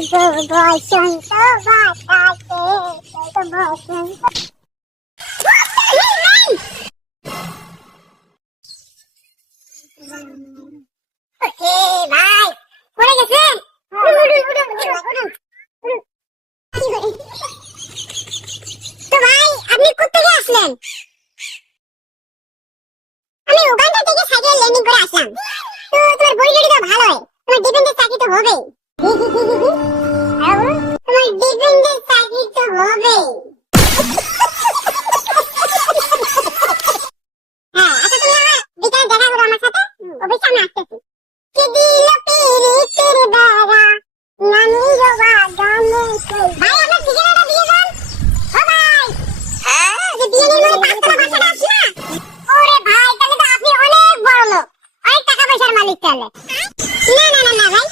বসন্ত বাতাসে বসন্ত ওকে ভাই পড়ে গেছেন তো ভাই আপনি কোথা থেকে আসলেন? আমি উগান্ডা থেকে সাইকেল ল্যান্ডিং করে আসলাম। তো তোমার পরিচয়টা তো ভালোই, তোমার ডিফেন্সের চাকরি তো হবেই। তোমার ডিফেন্সের চাকরি তো হবেই। হ্যাঁ আচ্ছা তুমি আমার বিকালে দেখা করো আমার সাথে, অফিসে আমি আসতেছি। কি দিল পিরিতের বেড়া নানির বাগানে ভাই আমার ঠিকানাটা দিয়ে দেন। ও ভাই হ্যাঁ যে বিয়ের মানে পাঁচতলা বাসাটা আছে না? ওরে ভাই তাহলে তো আপনি অনেক বড় লোক, অনেক টাকা পয়সার মালিক তাহলে। না না না না ভাই